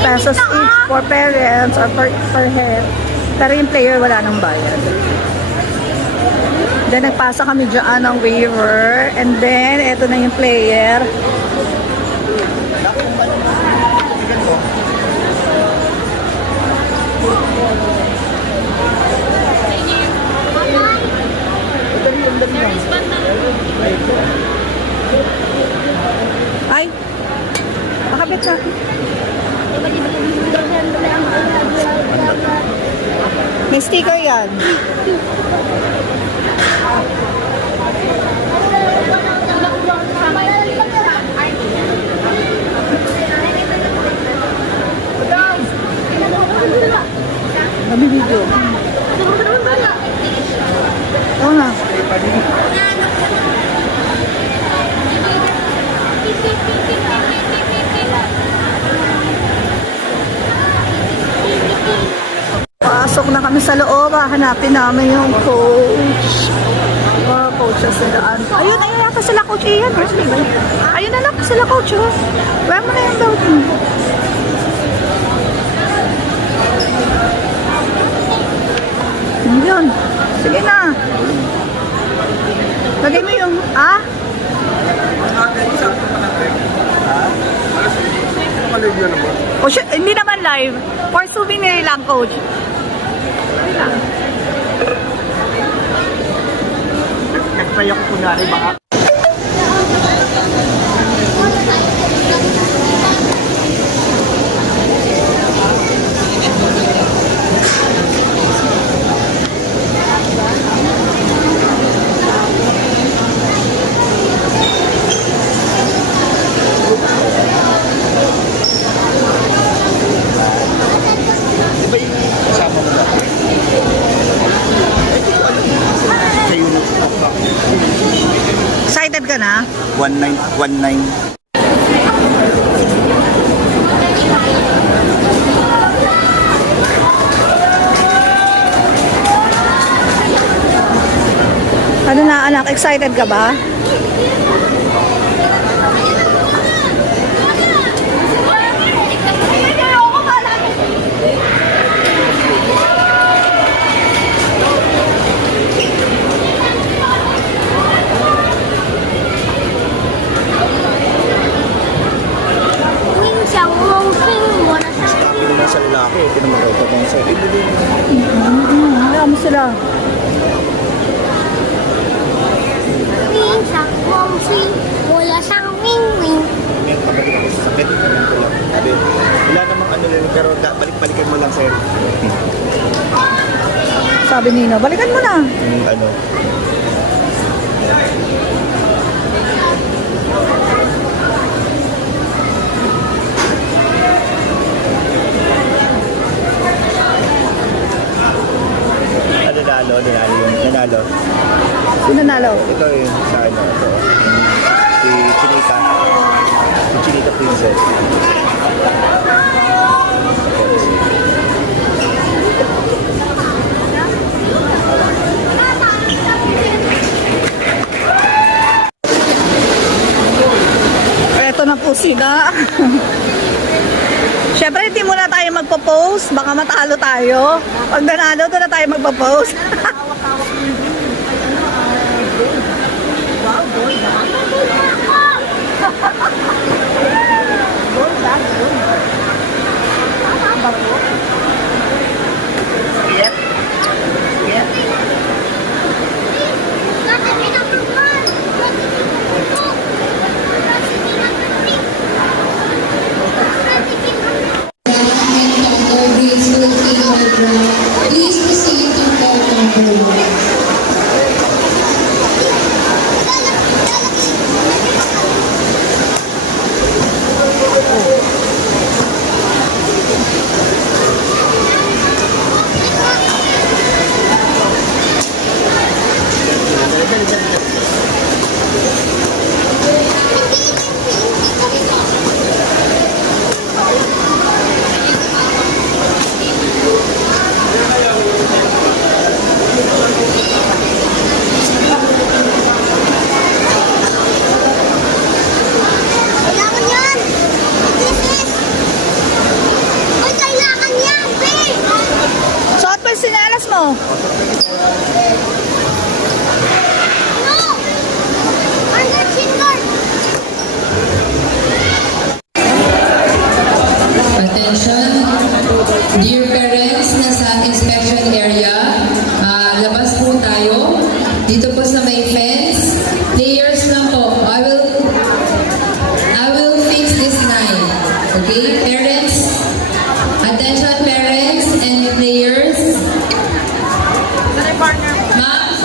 pesos each for parents or per head. Pero yung player wala nang bayad. Then nagpasa kami dyan ng waiver. And then, eto na yung player. Ay! Makabit na. May sticker yan. Kami video. Oo na. Pasok na kami sa loob. Hanapin namin yung coach. Mga coaches sila. Ayun, ayun yata sila coach Ian. Ayun na lang sila coach. Wala mo na yung belt mo. Yun. Sige na. Lagay mo yung, Oh, hindi naman live. For souvenir lang, coach. Nagtry ako kunwari baka. Excited ka na? 1919. Ano na anak, excited ka ba? Sa lalaki, pinamagaw pa din sa ibig. Marami sila. Wing sang wong swing, wala sang wing wing. May pagdating ako sa sakit, ganyan ko lang. Wala namang ano lang, pero balik-balikan mo lang sa'yo. Sabi Nino, balikan mo na. Yung ano. Nanalo. Sino nalo? Ito yung sa ano. Ito. Si Chinita. Si Chinita Princess. Eto na po sila. Siyempre, hindi muna tayo magpo-post. Baka matalo tayo. Pag nanalo, doon na tayo magpo-post. Please proceed to card number 1. Dear parents, nasa inspection area, labas po tayo. Dito po sa may fence. Players lang po. I will fix this line. Okay, parents? Attention parents and players. Ma'am?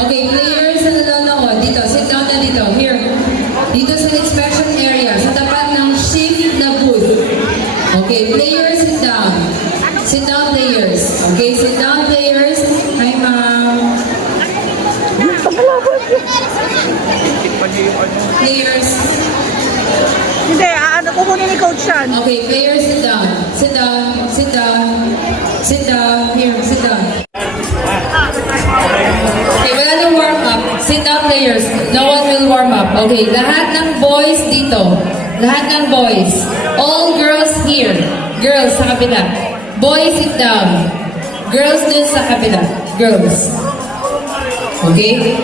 Okay, players na nanonood. Dito, sit down na dito. Here. Dito sa inspection area, sa tapat ng shift na booth. Okay, players, sit down. Sit down, players. Okay, sit down, players. Hi, ma'am. Players. Hindi, ano, kukunin ni coach yan. Okay, players, sit down. Sit down. Sit down. Sit down. Here, sit down. Okay, wala nang warm up. Sit down, players. No one will warm up. Okay, lahat ng boys dito. Lahat ng boys. All girls here. Girls sa kabila. Boys, sit down. Girls dun sa kabila. Girls. Okay?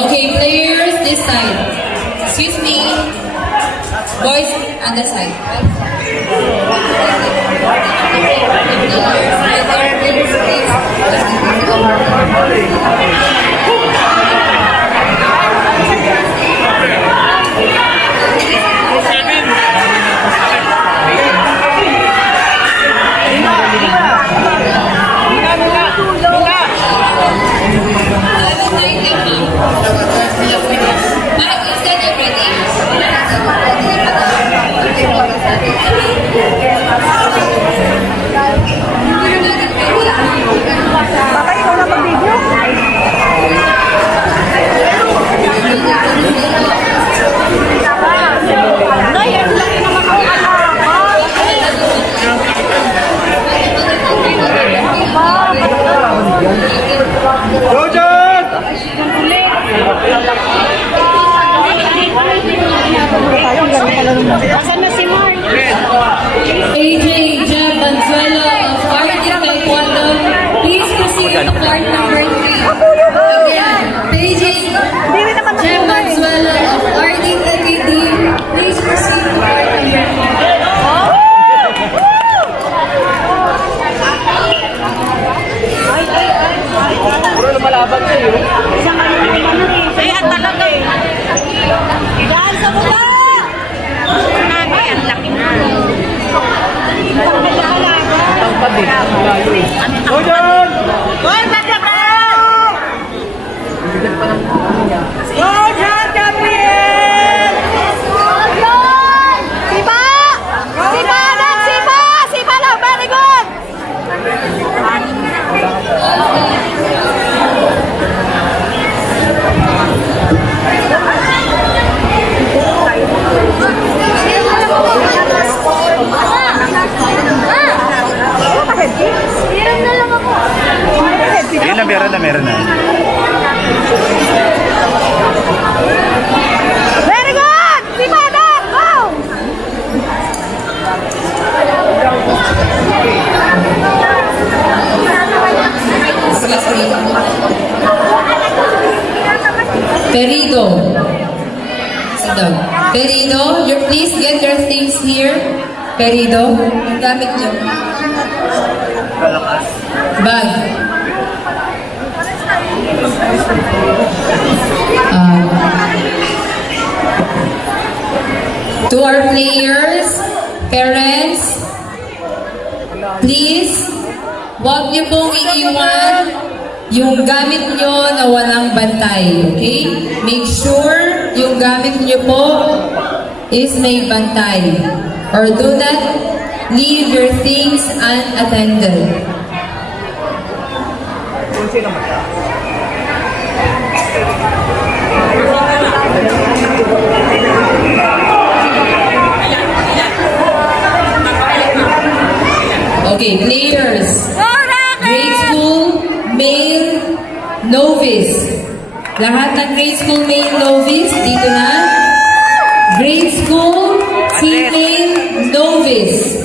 Okay, players this side. Excuse me. Boys on the side. Baka ikaw na mag-video? AJ Jeb Banzuelo of Arctic Taekwondo, please proceed to part number 3. Again, AJ Jeb Banzuelo of Arctic AKD, please proceed to part number 3. Ayan talaga eh. Daan sa baba! Nanay, ang laki na. Ang pabi. Hoy, Gabriel! Hoy, Gabriel! Sipa! Sipa, anak! Sipa! Sipa lang! Very good! Yun na, meron na. Very good! Sipa, anak! Go! Perido. Sit down. Perido, please get your things here. Perido, ang gamit nyo. Bag. To our players, parents, please, huwag niyo pong iiwan yung gamit nyo na walang bantay, okay? Make sure yung gamit nyo po is may bantay. Or do not leave your things unattended. Okay, players. Grade school, male, novice. Lahat ng grade school, male, novice, dito na. Grade school, female, novice.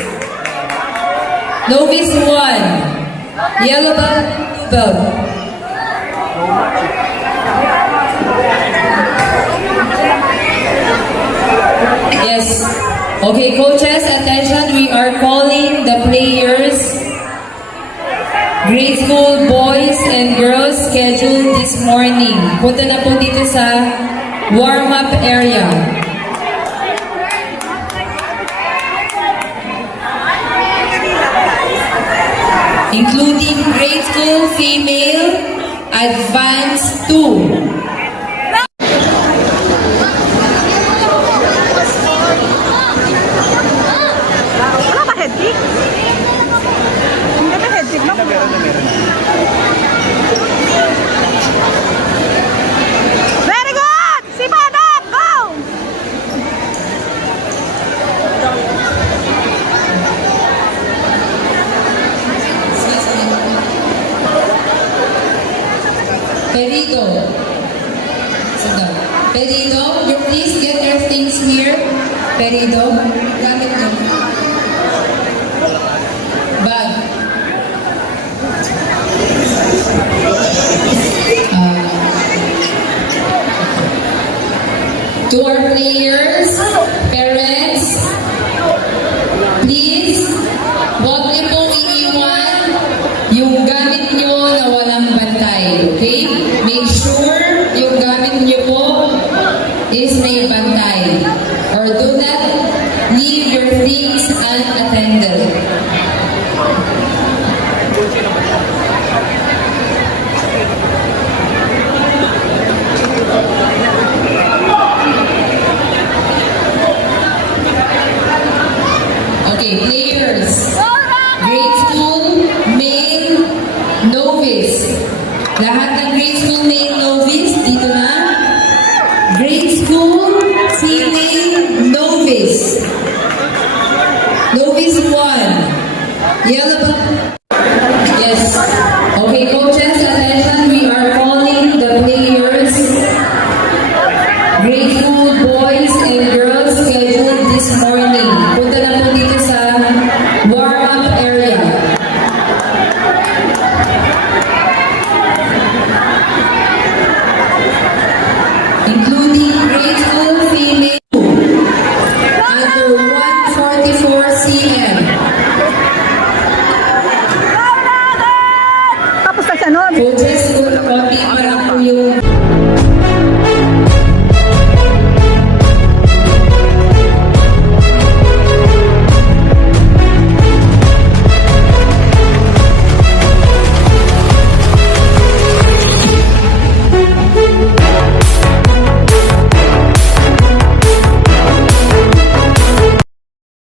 Novice 1. Yellow belt, blue belt. Yes. Okay, coaches, attention. We are calling the players. Grade school boys and girls scheduled this morning. Punta na po dito sa warm-up area. Including grade school female, advanced 2. Wala ba headpick? Hindi ba headpick na? Meron na. Very good! Si Badok, go! Perito. Sit down. Perito, you please get your things here. Perito, gamit nyo. Bag. To our players, parents, please, huwag niyo pong iiwan yung gamit niyo na walang bantay, okay? Make sure yung gamit niyo po is may bantay. Or do not leave your things unattended. Okay, players. Grade school, male, novice. Lahat ng grade school, male, novice, dito na. Grade school, female, novice. Novice 1. Yellow belt. Yes. Okay, coaches, attention. We are calling the players. Grade school boys and girls scheduled this morning. Punta na po dito sa warm-up area. Including grade school female under 144C